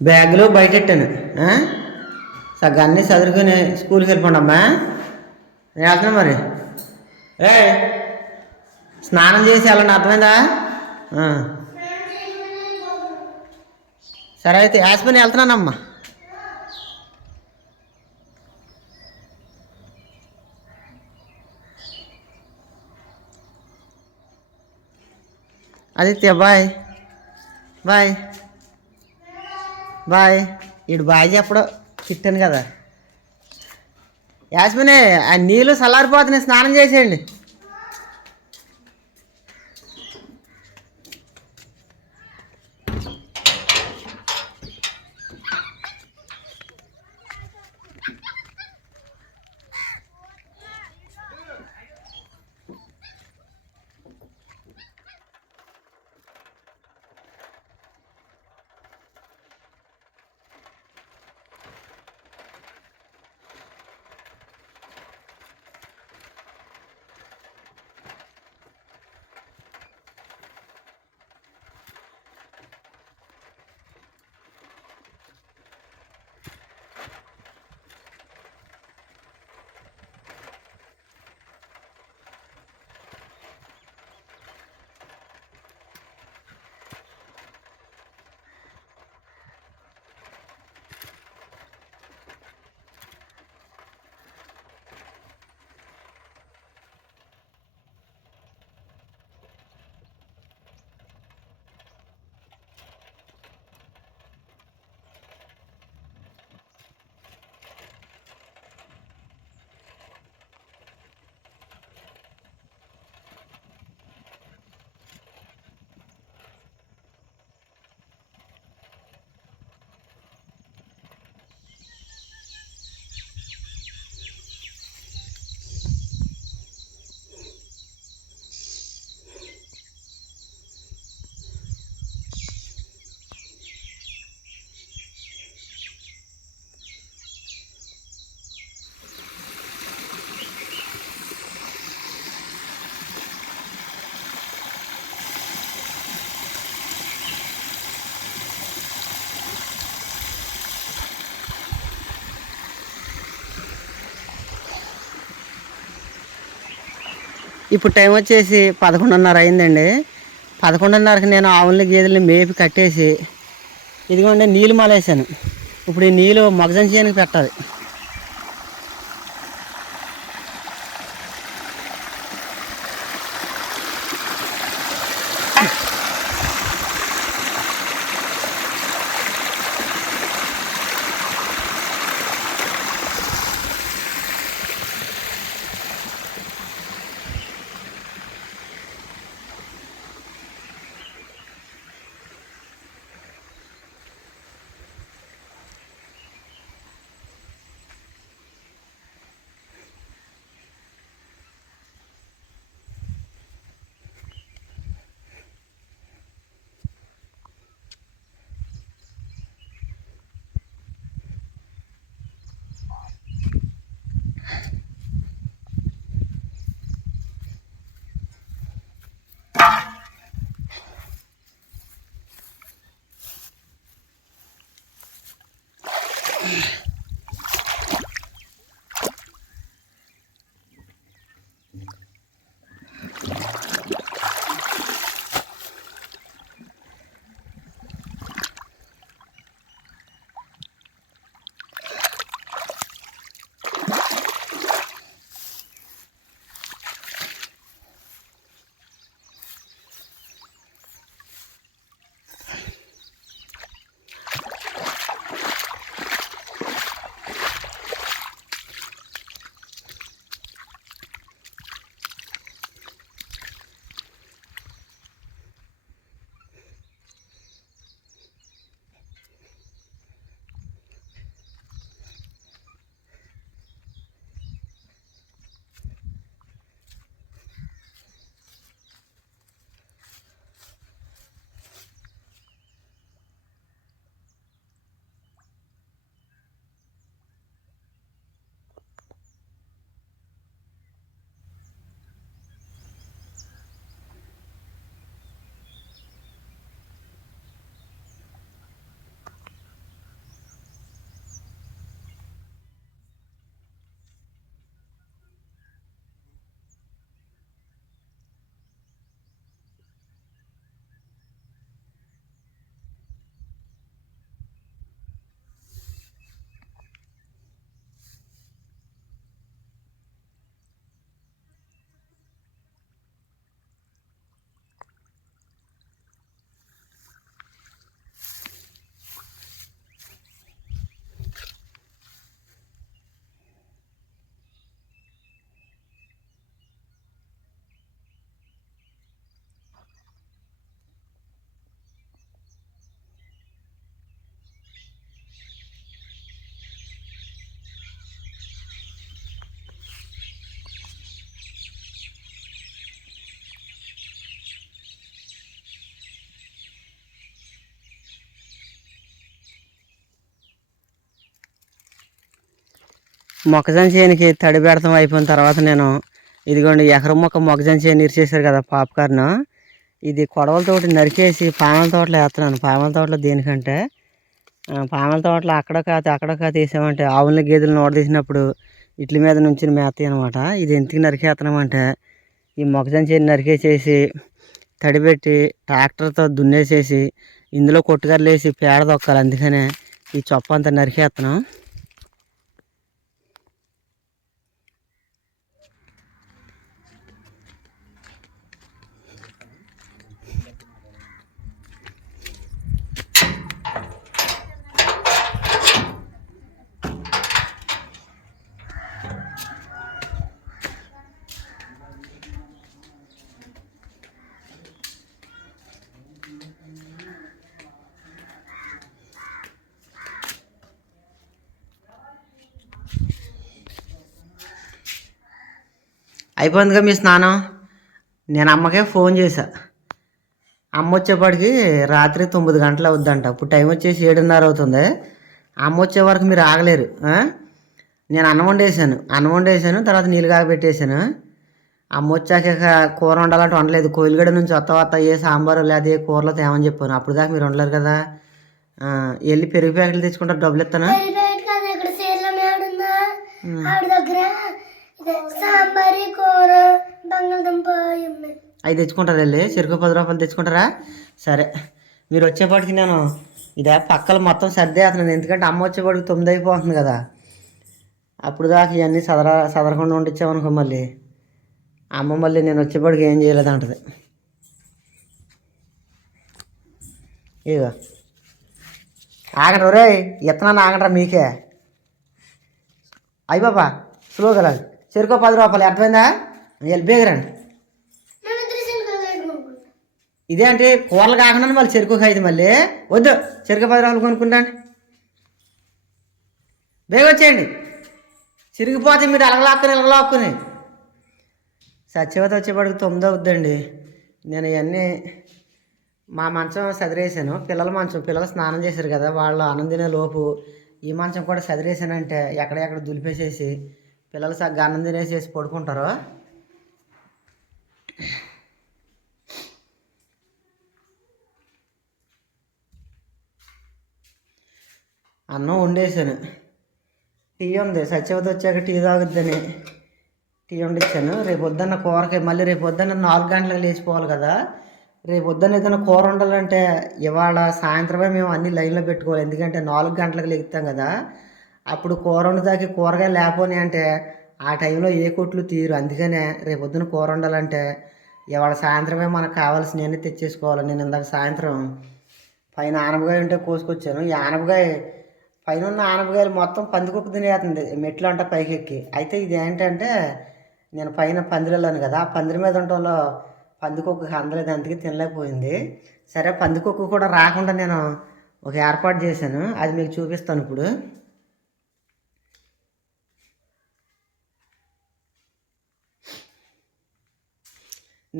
బ్యాగ్లో బయట పెట్టాను ఆ? సగాన్ని చదువుకుని స్కూల్కి వెళ్ళిపోండి అమ్మా నేను వెళ్తున్నా మరి? ఏ స్నానం చేసి వెళ్ళండి అర్థమైందా? సరే అయితే యాస్మిన్ వెళ్తున్నానమ్మా. ఆదిత్య బాయ్. బాయ్. బాయ్ ఇడు బాయ్ చెప్పడం తిట్టాను కదా. యాస్మినే ఆ నీళ్ళు చల్లారిపోతున్నాయి స్నానం చేసేయండి. ఇప్పుడు టైం వచ్చేసి పదకొండున్నర అయిందండి. పదకొండున్నరకి నేను ఆవులని గేదెల్ని మేపి కట్టేసి ఇదిగోండి నీళ్ళు మాలేసాను ఇప్పుడు ఈ నీళ్ళు మొగజన్ చేయడానికి పెట్టాలి. మొక్కజొన్న చేనుకి తడి పెడతాం అయిపోయిన తర్వాత నేను ఇదిగోండి ఎకరం మొక్క మొక్కజొన్న చేను ఇరిచేశారు కదా పాప్కార్న్ ఇది కొడవలతోటి నరికేసి పామల తోటలో వేస్తున్నాను. పామల తోటలో దేనికంటే పామల తోటలో అక్కడ కాదు అక్కడ కాదు వేసామంటే ఆవుల గేదెలను ఓడదీసినప్పుడు ఇట్ల మీద నుంచి మేతాయి అనమాట ఇది ఎందుకు నరికేస్తున్నామంటే ఈ మొక్కజొన్న చేను నరికేసేసి తడిపెట్టి ట్రాక్టర్తో దున్నేసేసి ఇందులో కొట్టుకర్లేసి పేడ తొక్కాలి. అందుకనే ఈ చొప్ప అంతా నరికేస్తున్నాం. అయిపోయిందిగా మీ స్నానం. నేను అమ్మకే ఫోన్ చేశా. అమ్మ వచ్చేప్పటికి రాత్రి తొమ్మిది గంటలు అవుద్దంట. ఇప్పుడు టైం వచ్చేసి ఏడున్నర అవుతుంది. అమ్మ వచ్చే వరకు మీరు ఆగలేరు? నేను అన్నం వండేసాను అన్నం వండేసాను తర్వాత నీళ్ళు కాగబెట్టేసాను అమ్మ వచ్చాక కూర వండాలంటే వండలేదు. కోయిలగడ నుంచి వత్త వత్త ఏ సాంబారు లేదా ఏ కూరలో తేమని చెప్పాను. అప్పుడు దాకా మీరు వండలేరు కదా. వెళ్ళి పెరుగు ప్యాకెట్లు తెచ్చుకుంటారు డబ్బులు ఇస్తాను. సాంబారి కూర బంగాళదుంప అవి తెచ్చుకుంటారా తెచ్చుకుంటారు వెళ్ళి చెరుకు పది రూపాయలు తెచ్చుకుంటారా? సరే. మీరు వచ్చేపాటికి నేను ఇదే పక్కల మొత్తం సర్దేస్తున్నాను ఎందుకంటే అమ్మ వచ్చేపాటికి తొమ్మిది అయిపోతుంది కదా. అప్పుడు దాకా ఇవన్నీ సదర సదరకుండా ఉండిచ్చామనుకో మళ్ళీ. అమ్మ మళ్ళీ నేను వచ్చేపాటికి ఏం చేయలేదు అంటది. ఇగో ఆగండి ఒరే ఇత్తనాన్ని ఆగండ్రా మీకే. అయ్యి బాబా స్లోగా రాదు. చెరుకు పది రూపాయలు అర్థమైందా? వెళ్ళి బేగరండి. ఇదే అంటే కూరలు కాకుండా మళ్ళీ చెరుకు ఖైదు మళ్ళీ. వద్దు చెరుకు పది రూపాయలు కొనుక్కుంటాండి. బేగ వచ్చేయండి చిరిగిపోతే మీరు అలగలాక్కుని అలగలాక్కుని. సత్యవత వచ్చేప్పటికి తొమ్మిది అవుద్దండి. నేను ఇవన్నీ మా మంచం సదిరేసాను. పిల్లల మంచం పిల్లలు స్నానం చేశారు కదా వాళ్ళు ఆనందినే లోపు ఈ మంచం కూడా సదిరేసానంటే ఎక్కడెక్కడ దులిపేసేసి పిల్లలు సగ్గా అన్నం తినేసేసి పడుకుంటారు. అన్నం వండేసాను. టీ ఉంది. సత్యవతి వచ్చాక టీ తాగుద్దని టీ వండిచ్చాను. రేపు పొద్దున్న కూరకి మళ్ళీ రేపు పొద్దున్న నాలుగు గంటలకు లేచిపోవాలి కదా. రేపు పొద్దున్న ఏదైనా కూర వండాలంటే ఇవాళ సాయంత్రమే మేము అన్ని లైన్లో పెట్టుకోవాలి. ఎందుకంటే నాలుగు గంటలకు లెగుతాం కదా. అప్పుడు కూర వండుదాకి కూరగాయలు లేకపోని అంటే ఆ టైంలో ఏ కొట్లు తీరు అందుకనే రేపు పొద్దున్న కూర వండాలంటే ఇవాళ సాయంత్రమే మనకు కావాల్సినవన్నీ తెచ్చేసుకోవాలి. నేను ఇందాక సాయంత్రం పైన ఆనపకాయ ఉంటే కోసుకొచ్చాను. ఈ ఆనపకాయ పైన ఉన్న ఆనపకాయలు మొత్తం పందికొక్కు తినేస్తుంది. మెట్లు అంట పైకెక్కి. అయితే ఇది ఏంటంటే నేను పైన పందిరెళ్ళాను కదా. ఆ పందిరి మీద ఉండటంలో పందికొక్కు అందలేదు. అందుకే తినలేకపోయింది. సరే పందికొక్కు కూడా రాకుండా నేను ఒక ఏర్పాటు చేశాను. అది మీకు చూపిస్తాను ఇప్పుడు.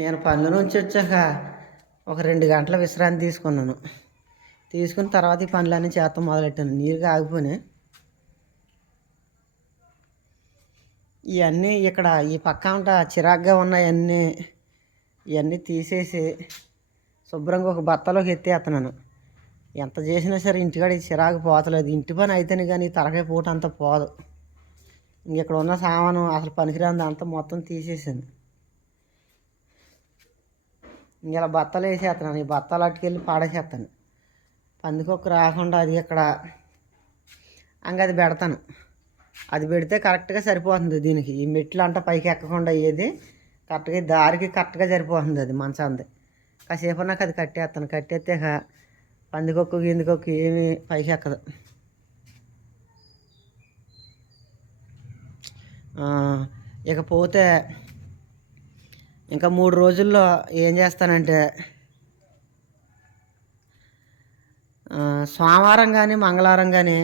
నేను పనుల నుంచి వచ్చాక ఒక రెండు గంటల విశ్రాంతి తీసుకున్నాను. తీసుకున్న తర్వాత ఈ పనులన్నీ చేస్తాం మొదలెట్టాను. నీరుగా ఆగిపోయినాయి ఇవన్నీ ఇక్కడ ఈ పక్క అంట చిరాగ్గా ఉన్నాయన్నీ ఇవన్నీ తీసేసి శుభ్రంగా ఒక బత్తలోకి ఎత్తేస్తున్నాను ఎంత చేసినా సరే ఇంటికాడ ఈ చిరాకు పోతలేదు. ఇంటి పని అయితేనే కానీ తలకాయ పూట అంత పోదు. ఇంక ఇక్కడ ఉన్న సామాను అసలు పనికిరాంది అంతా మొత్తం తీసేసాను. ఇలా బత్తలు వేసేస్తున్నాను. ఈ బత్తాలు అట్టుకెళ్ళి పాడేసేస్తాను. పందికొక్కు రాకుండా అది ఇక్కడ. అంగ అది పెడతాను. అది పెడితే కరెక్ట్గా సరిపోతుంది దీనికి. ఈ మెట్లు అంట పైకి ఎక్కకుండా అయ్యేది కరెక్ట్గా దారికి కరెక్ట్గా సరిపోతుంది అది మంచంది. కాసేపు నాకు అది కట్టేస్తాను. కట్టేస్తే ఇక పందికొక్కు గిందికొక్కు ఏమి పైకి ఎక్కదు. ఇకపోతే ఇంకా మూడు రోజుల్లో ఏం చేస్తానంటే సోమవారం కానీ మంగళవారం కానీ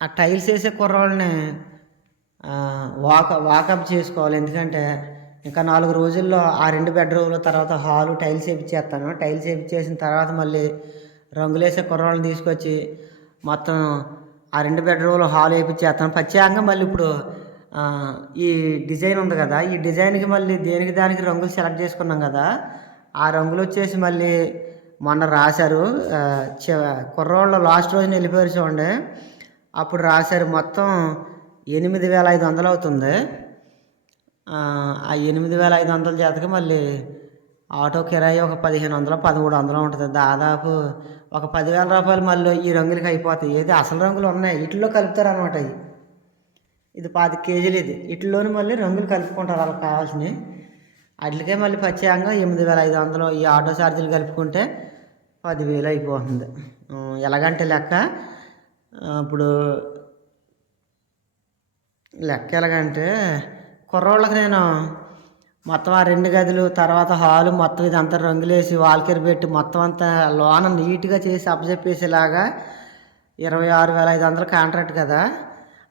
ఆ టైల్స్ వేసే కుర్రోళ్ళని వాక వాకప్ చేసుకోవాలి. ఎందుకంటే ఇంకా నాలుగు రోజుల్లో ఆ రెండు బెడ్రూమ్ల తర్వాత హాలు టైల్స్ వేయించేస్తాను టైల్స్ వేయించేసిన తర్వాత మళ్ళీ రంగులేసే కుర్రోళ్ళని తీసుకొచ్చి మొత్తం ఆ రెండు బెడ్రూమ్లో హాల్ వేయించేస్తాను ప్రత్యేకంగా మళ్ళీ ఇప్పుడు ఈ డిజైన్ ఉంది కదా ఈ డిజైన్కి మళ్ళీ దేనికి దానికి రంగులు సెలెక్ట్ చేసుకున్నాం కదా ఆ రంగులు వచ్చేసి మళ్ళీ మొన్న రాశారు చి- కుర్రోళ్ళు లాస్ట్ రోజున వెళ్ళిపోయారు చూడండి అప్పుడు రాశారు మొత్తం ఎనిమిది వేల ఐదు వందలు అవుతుంది. ఆ ఆ ఎనిమిది వేల ఐదు వందల చేతకి మళ్ళీ ఆటో కిరాయి ఒక పదిహేను వందలు పదమూడు వందలు ఉంటుంది. దాదాపు ఒక పదివేల రూపాయలు మళ్ళీ ఈ రంగులకి అయిపోతాయి. ఏది అసలు రంగులు ఉన్నాయి? వీటిలో కలుపుతారు అనమాట ఇవి ఇది పాతి కేజీలు ఇది. వీటిలోని మళ్ళీ రంగులు కలుపుకుంటారు వాళ్ళకి కావాల్సినవి. వాటికే మళ్ళీ ప్రత్యేకంగా ఎనిమిది వేల ఐదు వందలు ఈ ఆటో ఛార్జీలు కలుపుకుంటే పదివేలు అయిపోతుంది. ఎలాగంటే లెక్క ఇప్పుడు లెక్క ఎలాగంటే కుర్రోళ్ళకి నేను మొత్తం ఆ రెండు గదులు తర్వాత హాలు మొత్తం ఇదంతా రంగులేసి వాల్కెర్ పెట్టి మొత్తం అంతా లోన నీట్గా చేసి అప్పచెప్పేసేలాగా ఇరవై ఆరు వేల ఐదు వందలు కాంట్రాక్ట్ కదా.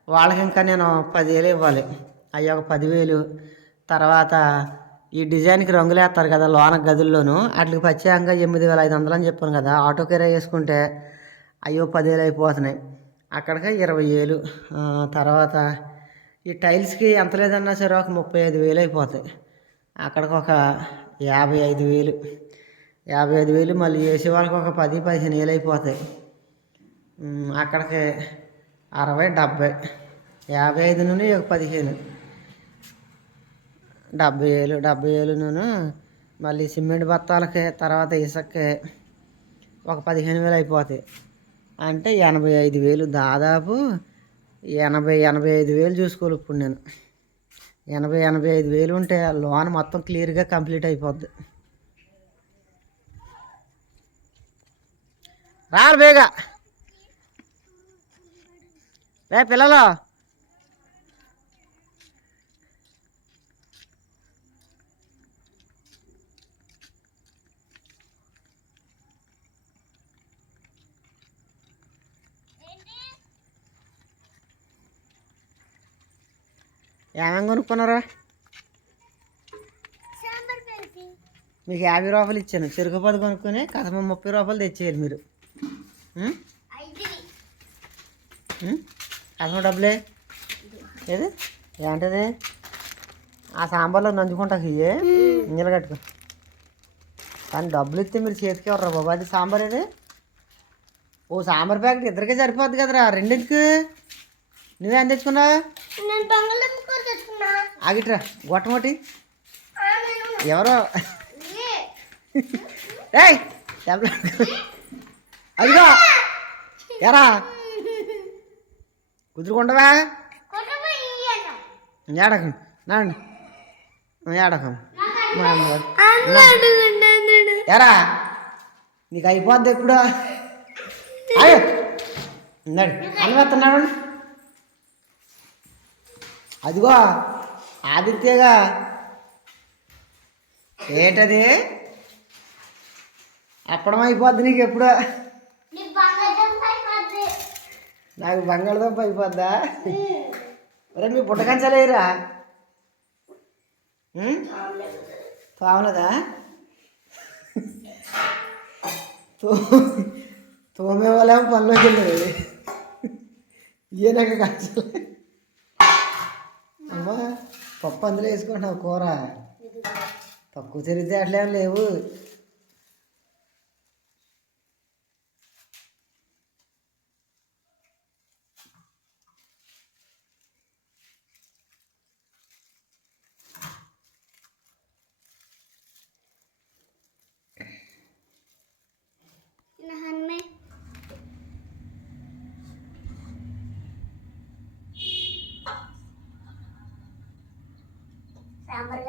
వాళ్ళకి ఇంకా నేను పదివేలు ఇవ్వాలి. అవి ఒక పదివేలు. తర్వాత ఈ డిజైన్కి రంగులు వేస్తారు కదా లోన గదుల్లోనూ. వాటికి ప్రత్యేకంగా ఎనిమిది వేల ఐదు వందలు అని చెప్పాను కదా. ఆటో కిరాయి వేసుకుంటే అయ్యో పదివేలు అయిపోతున్నాయి. అక్కడికి ఇరవై వేలు తర్వాత ఈ టైల్స్కి ఎంత లేదన్నా సరే ఒక ముప్పై ఐదు వేలు అయిపోతాయి. అక్కడికి ఒక యాభై ఐదు వేలు. యాభై ఐదు వేలు మళ్ళీ వేసే వాళ్ళకి ఒక పది పదిహేను వేలు అయిపోతాయి. అక్కడికి అరవై డెబ్బై యాభై ఐదు నుండి ఒక పదిహేను. డెబ్బై వేలు డెబ్బై వేలు నూనె మళ్ళీ సిమెంట్ బత్తాలకి తర్వాత ఇసుకకి ఒక పదిహేను వేలు అయిపోతాయి. అంటే ఎనభై ఐదు వేలు దాదాపు ఎనభై ఎనభై ఐదు వేలు చూసుకోవాలి ఇప్పుడు నేను. ఎనభై ఎనభై ఐదు వేలు ఉంటే లోన్ మొత్తం క్లియర్గా కంప్లీట్ అయిపోద్ది. రారు బేగా. రే పిల్లలు. ఏమేమి కొనుక్కున్నారా? మీకు యాభై రూపాయలు ఇచ్చాను. చెరుకు పది కొనుక్కొని కథమ ముప్పై రూపాయలు తెచ్చేయాలి మీరు. కథమ డబ్బులే? ఏది? ఏంటది? ఆ సాంబార్లో నంచుకుంటాకి ఇయ్యే ఇంజలు కట్టుకో. కానీ డబ్బులు ఇస్తే మీరు చేతికి ఇవ్వరా బాబా? అది సాంబార్ ఏది ఓ సాంబార్ ప్యాకెట్ ఇద్దరికే సరిపోద్ది కదరా. రెండింటికి నువ్వేం తెచ్చుకున్నా? ఆగిట్రా. గొట్టమొట్టి ఎవరో? ఏయ్! అదిగో! ఎరా? కుదురుకుంటావా. ఏడకం నాండి. ఎరా? నీకు అయిపోద్ది ఎప్పుడు? అనిపిస్తున్నాడు అదిగో ఆదిత్యగా. ఏంటది? అప్పడం అయిపోద్ది నీకు ఎప్పుడు. నాకు బంగాళదుంప అయిపోద్దా? మరి మీ పుట్టకంచలేరా పావులదా తో తోమే వాళ్ళేమో పనిలోకి వెళ్ళారు ఈయనక కంచలే. అమ్మా పప్పు అందులో వేసుకుంటున్నావు కూర? తక్కువ తిరిగితే అట్లేం లేవు నాన్నమ్మ. సాంబార్ కావాలా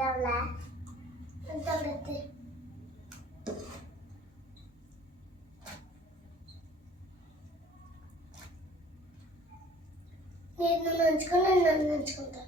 ఎంత పెట్టి నేను నంచుకున్నాను నన్ను నంచుకుంటాను